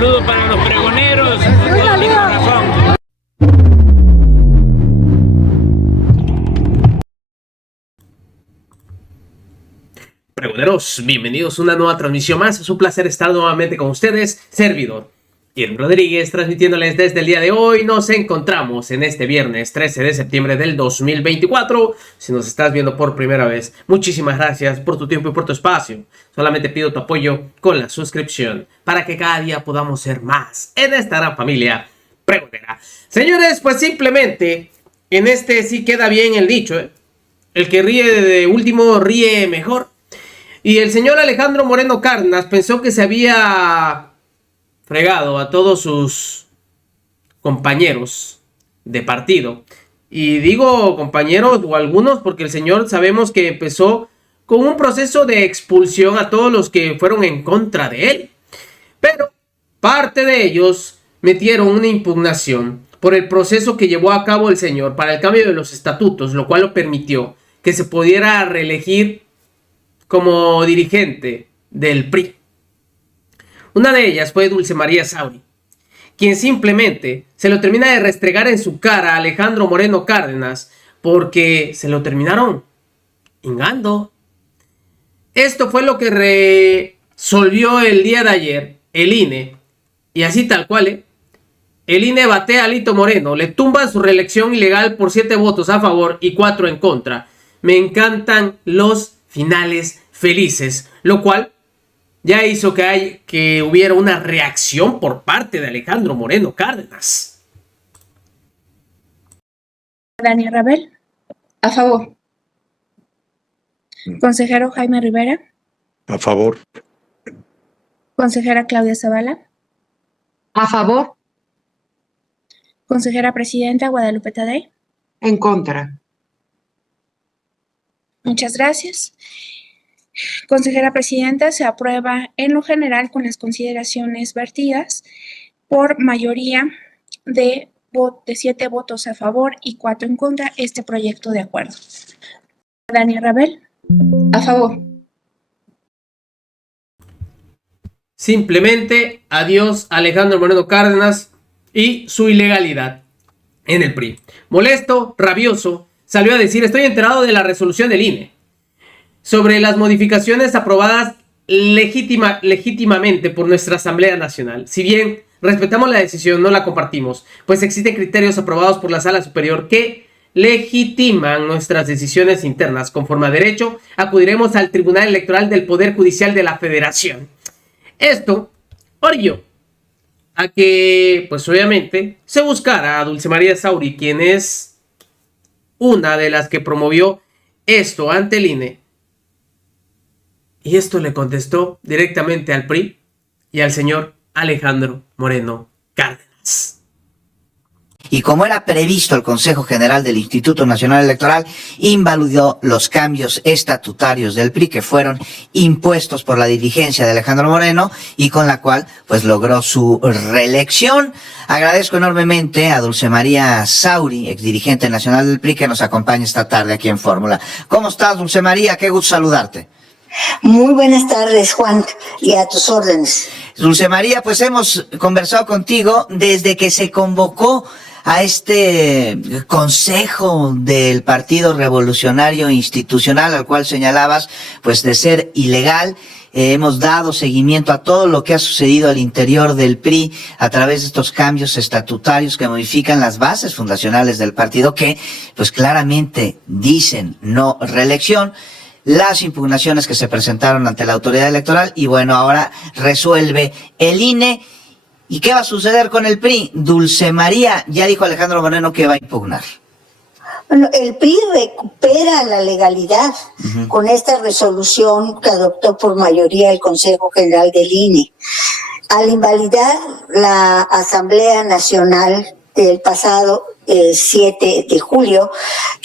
saludo para los pregoneros, con todo mi corazón. Pregoneros, bienvenidos a una nueva transmisión más. Es un placer estar nuevamente con ustedes, servidor Irving Rodríguez, transmitiéndoles desde el día de hoy. Nos encontramos en este viernes 13 de septiembre del 2024. Si nos estás viendo por primera vez, muchísimas gracias por tu tiempo y por tu espacio. Solamente pido tu apoyo con la suscripción para que cada día podamos ser más en esta gran familia pregonera. Señores, pues simplemente en este sí queda bien el dicho, ¿eh? El que ríe de último ríe mejor. Y el señor Alejandro Moreno Cárdenas pensó que se había fregado a todos sus compañeros de partido. Y digo compañeros o algunos porque el señor sabemos que empezó con un proceso de expulsión a todos los que fueron en contra de él. Pero parte de ellos metieron una impugnación por el proceso que llevó a cabo el señor para el cambio de los estatutos, lo cual lo permitió que se pudiera reelegir como dirigente del PRI. Una de ellas fue Dulce María Sauri, quien simplemente se lo termina de restregar en su cara a Alejandro Moreno Cárdenas porque se lo terminaron ingando. Esto fue lo que resolvió el día de ayer el INE, y así tal cual, el INE batea a Alito Moreno, le tumban su reelección ilegal por 7 votos a favor y 4 en contra. Me encantan los finales felices, lo cual ya hizo que hubiera una reacción por parte de Alejandro Moreno Cárdenas. Dani Rabel, a favor. Consejero Jaime Rivera, A favor. consejera Claudia Zavala, A favor. consejera presidenta Guadalupe Tadei. En contra. Muchas gracias. Consejera presidenta, se aprueba en lo general con las consideraciones vertidas por mayoría de 7 votos a favor y 4 en contra este proyecto de acuerdo. Dani Rabel, a favor. Simplemente adiós Alejandro Moreno Cárdenas y su ilegalidad en el PRI. Molesto, rabioso, salió a decir: estoy enterado de la resolución del INE sobre las modificaciones aprobadas legítimamente por nuestra Asamblea Nacional. Si bien respetamos la decisión, no la compartimos, pues existen criterios aprobados por la Sala Superior que legitiman nuestras decisiones internas. Conforme a derecho, acudiremos al Tribunal Electoral del Poder Judicial de la Federación. Esto orilló a que, pues obviamente, se buscara a Dulce María Sauri, quien es una de las que promovió esto ante el INE. Y esto le contestó directamente al PRI y al señor Alejandro Moreno Cárdenas. Y como era previsto, el Consejo General del Instituto Nacional Electoral invalidó los cambios estatutarios del PRI que fueron impuestos por la dirigencia de Alejandro Moreno y con la cual pues logró su reelección. Agradezco enormemente a Dulce María Sauri, exdirigente nacional del PRI, que nos acompaña esta tarde aquí en Fórmula. ¿Cómo estás, Dulce María? Qué gusto saludarte. Muy buenas tardes, Juan, y a tus órdenes. Dulce María, pues hemos conversado contigo desde que se convocó a este consejo del Partido Revolucionario Institucional, al cual señalabas, pues de ser ilegal. Hemos dado seguimiento a todo lo que ha sucedido al interior del PRI a través de estos cambios estatutarios que modifican las bases fundacionales del partido, que pues claramente dicen no reelección. Las impugnaciones que se presentaron ante la autoridad electoral y bueno, ahora resuelve el INE. ¿Y qué va a suceder con el PRI? Dulce María, ya dijo Alejandro Moreno que va a impugnar. Bueno, el PRI recupera la legalidad con esta resolución que adoptó por mayoría el Consejo General del INE. Al invalidar la Asamblea Nacional del pasado 7 de julio,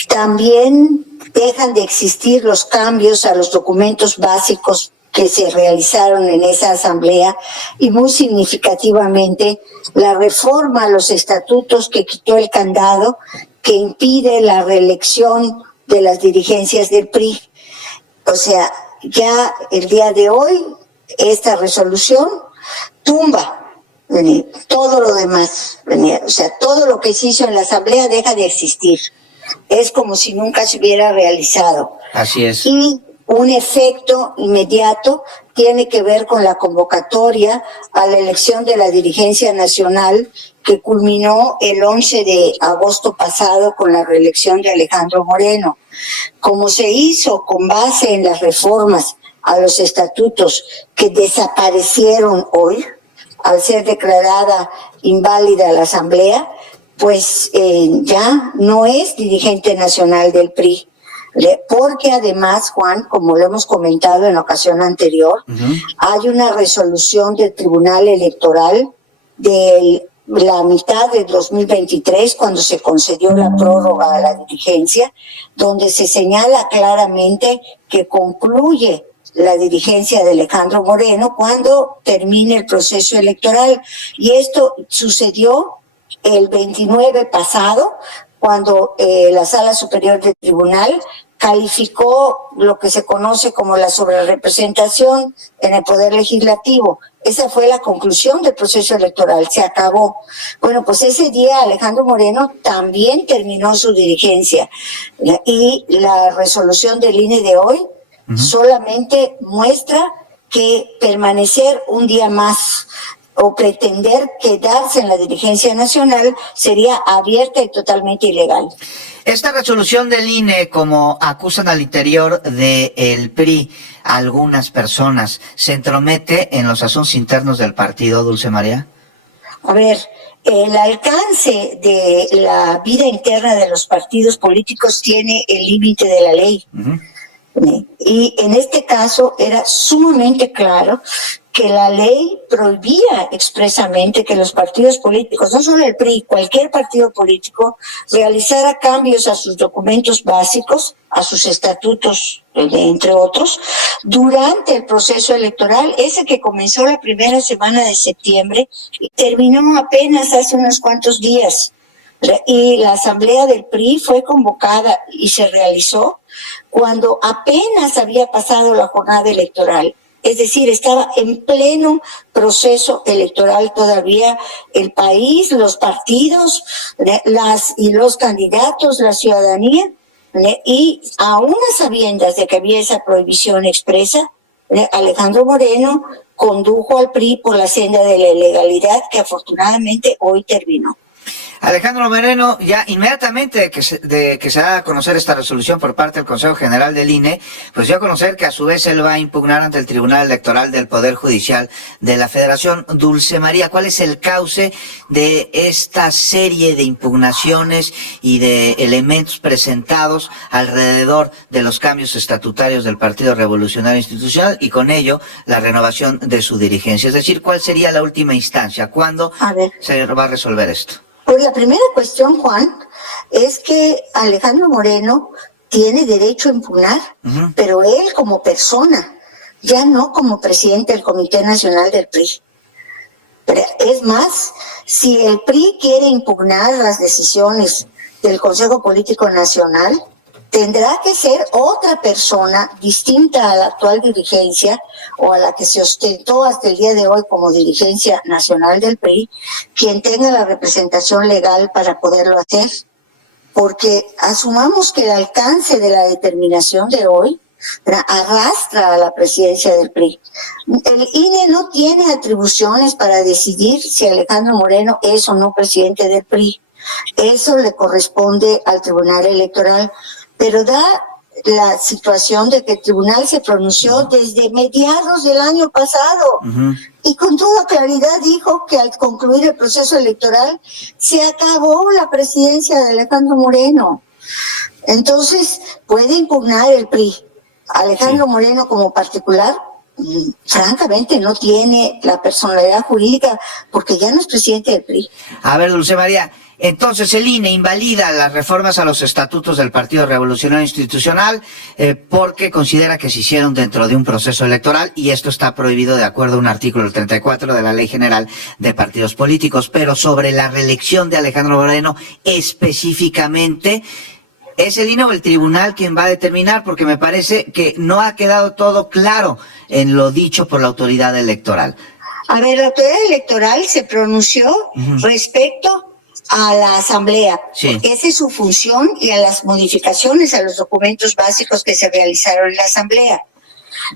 también dejan de existir los cambios a los documentos básicos que se realizaron en esa asamblea y muy significativamente la reforma a los estatutos que quitó el candado que impide la reelección de las dirigencias del PRI. O sea, ya el día de hoy esta resolución tumba todo lo demás, o sea, todo lo que se hizo en la Asamblea deja de existir. Es como si nunca se hubiera realizado. Así es. Y un efecto inmediato tiene que ver con la convocatoria a la elección de la dirigencia nacional que culminó el 11 de agosto pasado con la reelección de Alejandro Moreno. Como se hizo con base en las reformas a los estatutos que desaparecieron hoy, al ser declarada inválida la Asamblea, pues ya no es dirigente nacional del PRI. Porque además, Juan, como lo hemos comentado en la ocasión anterior, hay una resolución del Tribunal Electoral de la mitad de 2023, cuando se concedió la prórroga a la dirigencia, donde se señala claramente que concluye la dirigencia de Alejandro Moreno cuando termine el proceso electoral. Y esto sucedió el 29 pasado, cuando la Sala Superior del Tribunal calificó lo que se conoce como la sobrerepresentación en el Poder Legislativo. Esa fue la conclusión del proceso electoral, se acabó. Bueno, pues ese día Alejandro Moreno también terminó su dirigencia y la resolución del INE de hoy solamente muestra que permanecer un día más o pretender quedarse en la dirigencia nacional sería abierta y totalmente ilegal. Esta resolución del INE, como acusan al interior del PRI algunas personas, ¿se entromete en los asuntos internos del partido, Dulce María? A ver, el alcance de la vida interna de los partidos políticos tiene el límite de la ley. Y en este caso era sumamente claro que la ley prohibía expresamente que los partidos políticos, no solo el PRI, cualquier partido político, realizara cambios a sus documentos básicos, a sus estatutos, entre otros, durante el proceso electoral, ese que comenzó la primera semana de septiembre y terminó apenas hace unos cuantos días. Y la asamblea del PRI fue convocada y se realizó cuando apenas había pasado la jornada electoral. Es decir, estaba en pleno proceso electoral todavía el país, los partidos, y los candidatos, la ciudadanía, y aún a sabiendas de que había esa prohibición expresa, Alejandro Moreno condujo al PRI por la senda de la ilegalidad que afortunadamente hoy terminó. Alejandro Moreno, ya inmediatamente de que se da a conocer esta resolución por parte del Consejo General del INE, pues dio a conocer que a su vez él va a impugnar ante el Tribunal Electoral del Poder Judicial de la Federación. Dulce María, ¿cuál es el cauce de esta serie de impugnaciones y de elementos presentados alrededor de los cambios estatutarios del Partido Revolucionario Institucional y con ello la renovación de su dirigencia? Es decir, ¿cuál sería la última instancia? ¿Cuándo se va a resolver esto? Pues la primera cuestión, Juan, es que Alejandro Moreno tiene derecho a impugnar, pero él como persona, ya no como presidente del Comité Nacional del PRI. Pero es más, si el PRI quiere impugnar las decisiones del Consejo Político Nacional, tendrá que ser otra persona distinta a la actual dirigencia o a la que se ostentó hasta el día de hoy como dirigencia nacional del PRI, quien tenga la representación legal para poderlo hacer. Porque asumamos que el alcance de la determinación de hoy arrastra a la presidencia del PRI. El INE no tiene atribuciones para decidir si Alejandro Moreno es o no presidente del PRI. Eso le corresponde al Tribunal Electoral. Pero da la situación de que el tribunal se pronunció desde mediados del año pasado y con toda claridad dijo que al concluir el proceso electoral se acabó la presidencia de Alejandro Moreno. Entonces, puede impugnar el PRI. Alejandro Moreno como particular, francamente, no tiene la personalidad jurídica porque ya no es presidente del PRI. A ver, Dulce María, entonces el INE invalida las reformas a los estatutos del Partido Revolucionario Institucional porque considera que se hicieron dentro de un proceso electoral y esto está prohibido de acuerdo a un artículo 34 de la Ley General de Partidos Políticos. Pero sobre la reelección de Alejandro Moreno específicamente, ¿es el INE o el tribunal quien va a determinar? Porque me parece que no ha quedado todo claro en lo dicho por la autoridad electoral. A ver, la autoridad electoral se pronunció respecto a la asamblea, Sí. porque esa es su función, y a las modificaciones a los documentos básicos que se realizaron en la asamblea.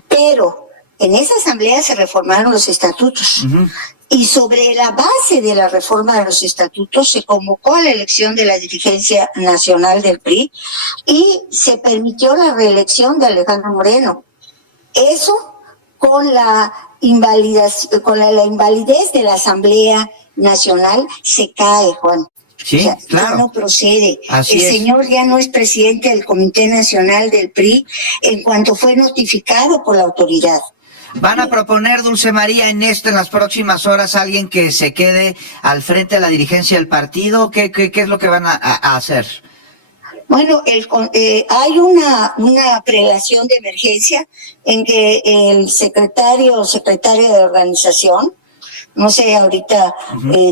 Pero en esa asamblea se reformaron los estatutos. Y sobre la base de la reforma de los estatutos se convocó a la elección de la dirigencia nacional del PRI y se permitió la reelección de Alejandro Moreno. Eso con la invalidez de la Asamblea Nacional se cae, Juan. Sí, O sea, claro. ya no procede. Así El es. señor ya no es presidente del Comité Nacional del PRI en cuanto fue notificado por la autoridad. ¿Van a proponer, Dulce María, en las próximas horas, alguien que se quede al frente de la dirigencia del partido? ¿Qué es lo que van a hacer? Bueno, hay una prelación de emergencia en que el secretario o secretaria de organización, no sé, ahorita,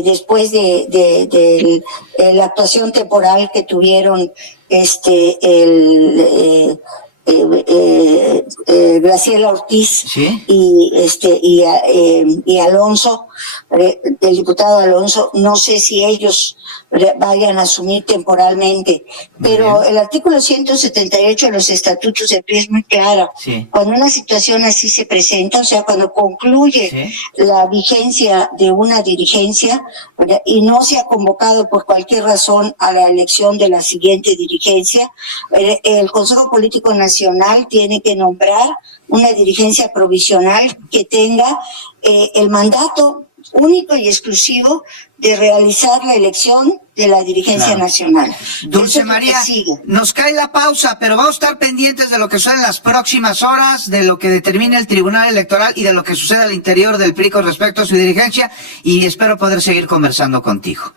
después de la actuación temporal que tuvieron Graciela Ortiz, ¿Sí? y Alonso, el diputado Alonso, no sé si ellos vayan a asumir temporalmente, pero el artículo 178 de los estatutos del PRI es muy claro. Sí. Cuando una situación así se presenta, o sea, cuando concluye Sí. la vigencia de una dirigencia, ¿verdad?, y no se ha convocado por cualquier razón a la elección de la siguiente dirigencia, el Consejo Político Nacional tiene que nombrar una dirigencia provisional que tenga el mandato único y exclusivo de realizar la elección de la dirigencia Claro. nacional. Dulce Eso es lo que María, sigue. nos cae la pausa, pero vamos a estar pendientes de lo que sucede en las próximas horas, de lo que determine el Tribunal Electoral y de lo que sucede al interior del PRI con respecto a su dirigencia, y espero poder seguir conversando contigo.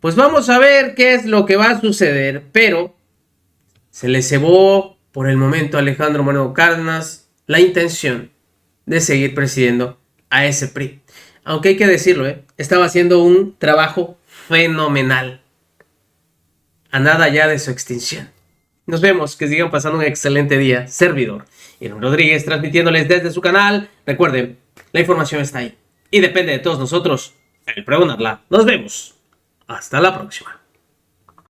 Pues vamos a ver qué es lo que va a suceder, pero se le cebó por el momento a Alejandro Moreno Cárdenas la intención de seguir presidiendo a ese PRI. Aunque hay que decirlo, estaba haciendo un trabajo fenomenal. A nada ya de su extinción. Nos vemos, que sigan pasando un excelente día. Servidor Irving Rodríguez, transmitiéndoles desde su canal. Recuerden, la información está ahí. Y depende de todos nosotros el pregonarla. Nos vemos. Hasta la próxima.